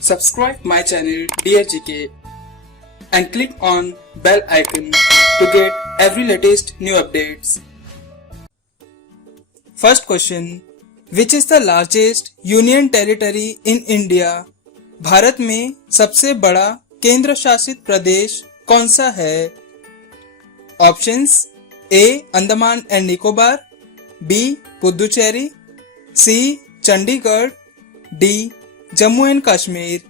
Subscribe my channel Dear GK and click on bell icon to get every latest new updates. First question, which is the largest union territory in India? Bharat में सबसे बड़ा केंद्र शासित प्रदेश कौन सा है? Options A Andaman and Nicobar, B Puducherry, C Chandigarh, D Jammu and Kashmir.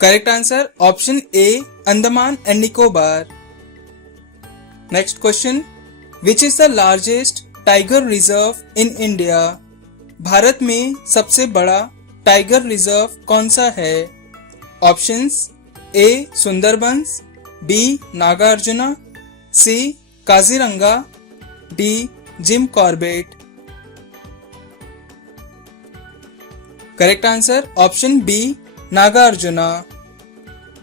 Correct answer option A Andaman and Nicobar. Next question, which is the largest tiger reserve in India? Bharat में सबसे बड़ा टाइगर रिजर्व कौन सा है? Options A Sundarbans, B Nagarjuna, C Kaziranga, D Jim Corbett. Correct answer option B Nagarjuna.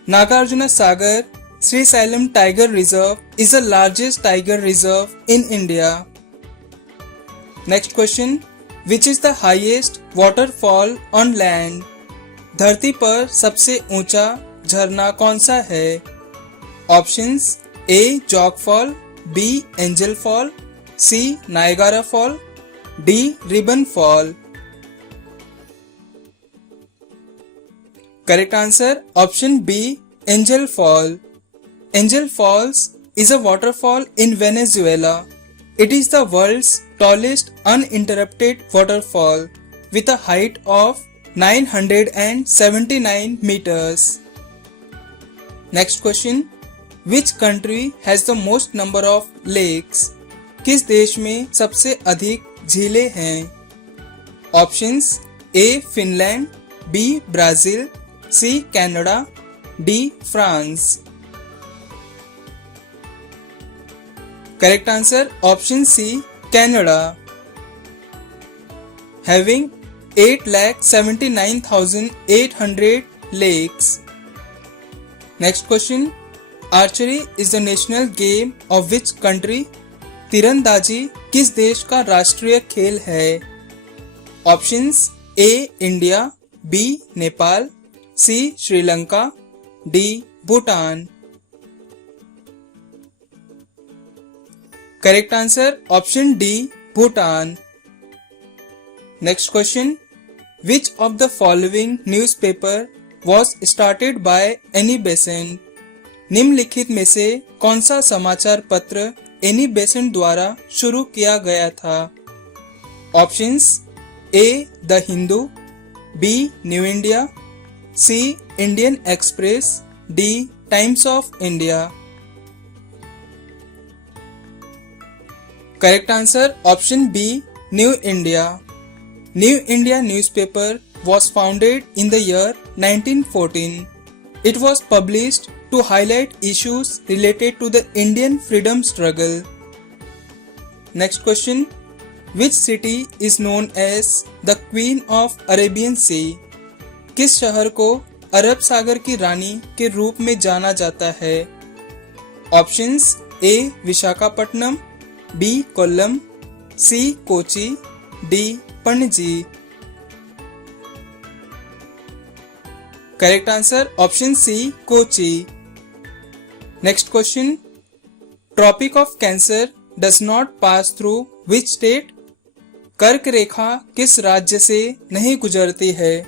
Nagarjuna Sagar Srisailam tiger reserve is the largest tiger reserve in India. Next question, which is the highest waterfall on land? धरती पर सबसे ऊंचा झरना कौन सा है? Options A Jog fall, B Angel fall, C Niagara fall, D ribbon fall. Correct answer option B Angel Fall. Angel Falls is a waterfall in Venezuela. It is the world's tallest uninterrupted waterfall with a height of 979 meters. Next question, which country has the most number of lakes? किस देश में सबसे अधिक झीलें हैं? Options A Finland, B Brazil, C Canada, D France. Correct answer option C Canada. Having 8,79,800 lakes. Next question, archery is the national game of which country? तीरंदाजी किस देश का राष्ट्रीय खेल है? Options A India, B Nepal, C Sri Lanka, D Bhutan. Correct answer option D Bhutan. Next question, which of the following newspaper was started by Annie Besant? निम्नलिखित में से कौन सा समाचार पत्र एनी बेसेंट द्वारा शुरू किया गया था? Options A the Hindu, B New India, C Indian Express, D Times of India. Correct answer option B New India. New India newspaper was founded in the year 1914. It was published to highlight issues related to the Indian freedom struggle. Next question, which city is known as the Queen of Arabian Sea? किस शहर को अरब सागर की रानी के रूप में जाना जाता है? Options A Visakhapatnam, B Kollam, C Kochi, D Panaji. Correct answer option C Kochi. Next question, Tropic of Cancer does not pass through which state? कर्क रेखा किस राज्य से नहीं गुजरती है?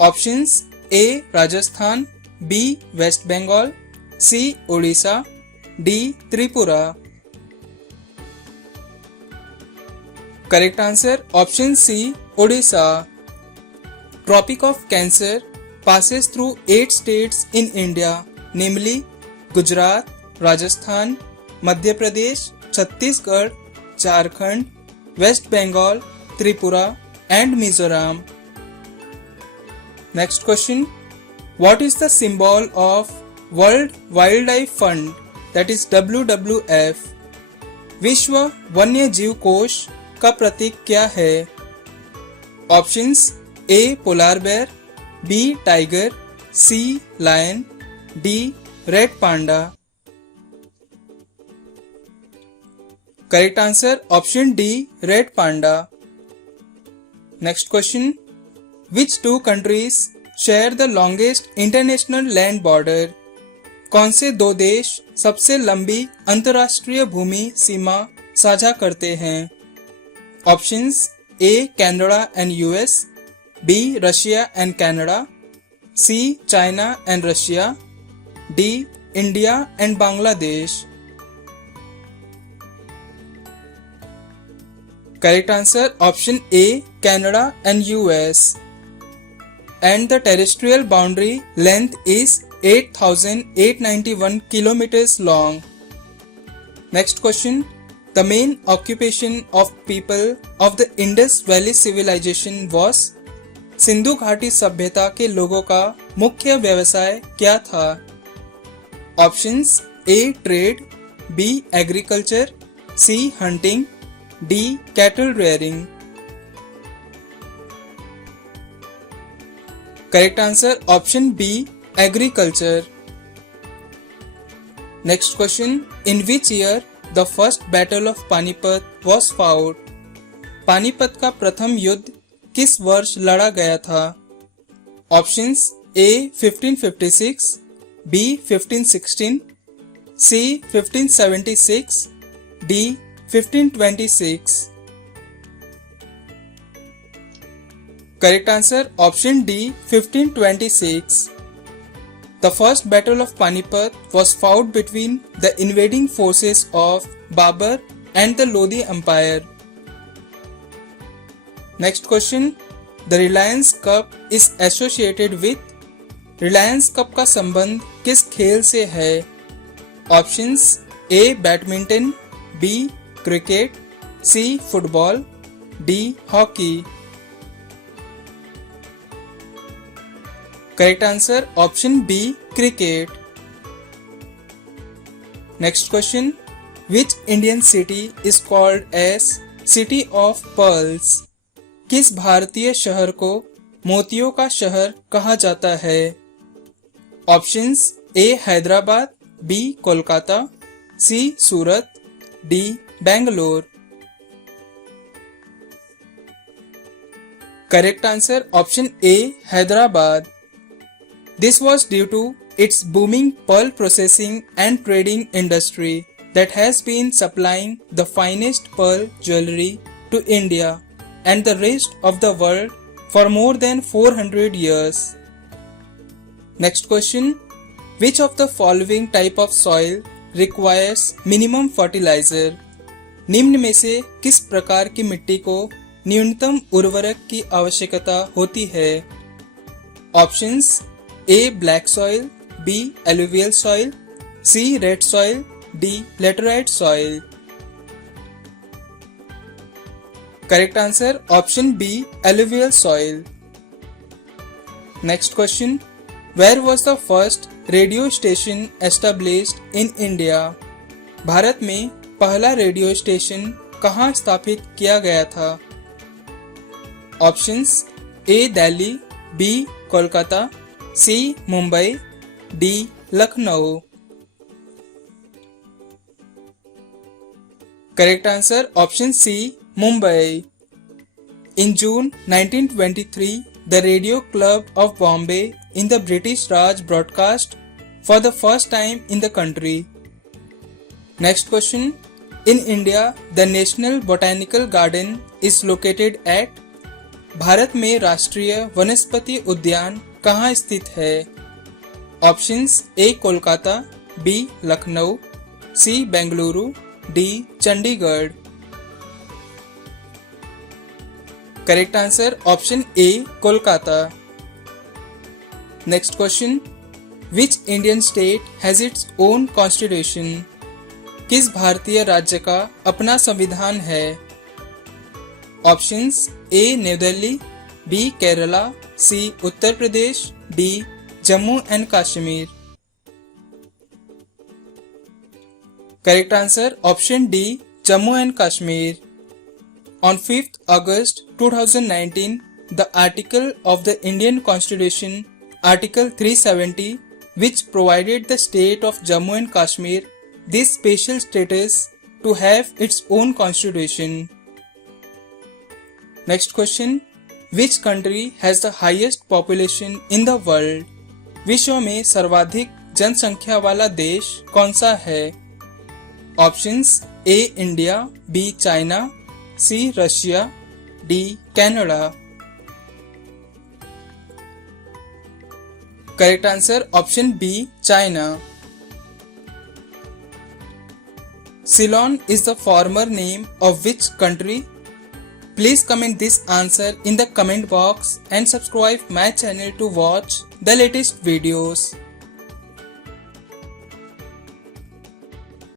Options A Rajasthan, B West Bengal, C Orissa, D Tripura. Correct answer option C Orissa. Tropic of Cancer passes through 8 states in India, namely Gujarat, Rajasthan, Madhya Pradesh, Chhattisgarh, Jharkhand, West Bengal, Tripura and Mizoram. Next question, what is the symbol of World Wildlife Fund, that is WWF? विश्व वन्य जीव कोष का प्रतीक क्या है? Options A polar bear, B tiger, C lion, D red panda. Correct answer option D red panda. Next question. Which two countries share the longest international land border? कौन से दो देश सबसे लंबी अंतर्राष्ट्रीय भूमि सीमा साझा करते हैं? Options A Canada and US, B Russia and Canada, C China and Russia, D India and Bangladesh. Correct answer option A Canada and US. And the terrestrial boundary length is 8,891 kilometers long. Next question. The main occupation of people of the Indus Valley Civilization was? Sindhu घाटी सभ्यता के लोगों का मुख्य व्यवसाय क्या था? Options A trade, B agriculture, C hunting, D cattle rearing. Correct answer option B agriculture. Next question. In which year the first battle of Panipat was fought? Panipat का प्रथम युद्ध किस वर्ष लड़ा गया था? Options A 1556, B 1516, C 1576, D 1526. Correct answer option D 1526. The first battle of Panipat was fought between the invading forces of Babur and the Lodi Empire. Next question. The Reliance Cup is associated with? Reliance Cup का संबंध किस खेल से है? Options A badminton, B cricket, C football, D hockey. Correct answer option B cricket. Next question. Which Indian city is called as City of Pearls? किस भारतीय शहर को मोतियों का शहर कहा जाता है? Options A Hyderabad, B Kolkata, C Surat, D Bangalore. Correct answer option A Hyderabad. This was due to its booming pearl processing and trading industry that has been supplying the finest pearl jewelry to India and the rest of the world for more than 400 years. Next question. Which of the following type of soil requires minimum fertilizer? निम्न में से किस प्रकार की मिट्टी को न्यूनतम उर्वरक की आवश्यकता होती है? Options A black soil, B alluvial soil, C red soil, D laterite soil. Correct answer option B alluvial soil. Next question. Where was the first radio station established in India? Bharat में पहला रेडियो स्टेशन कहाँ स्थापित किया गया था? Options A Delhi, B Kolkata, C Mumbai, D Lucknow. Correct answer option C Mumbai. In June 1923, the Radio Club of Bombay in the British Raj broadcast for the first time in the country. Next question. In India, the National Botanical Garden is located at? Bharat में राष्ट्रीय वनस्पति उद्यान कहाँ स्थित है? Options A Kolkata, B Lucknow, C Bengaluru, D Chandigarh. Correct answer option A Kolkata. Next question. Which Indian state has its own constitution? किस भारतीय राज्य का अपना संविधान है? Options A New Delhi, B Kerala, C Uttar Pradesh, D Jammu and Kashmir. Correct answer option D Jammu and Kashmir. On 5th August 2019, the article of the Indian Constitution, Article 370, which provided the state of Jammu and Kashmir this special status to have its own constitution. Next question. Which country has the highest population in the world? विश्व में सर्वाधिक जनसंख्या वाला देश कौन सा है? Options A India, B China, C Russia, D Canada. Correct answer option B China. Ceylon is the former name of which country? Please comment this answer in the comment box and subscribe my channel to watch the latest videos.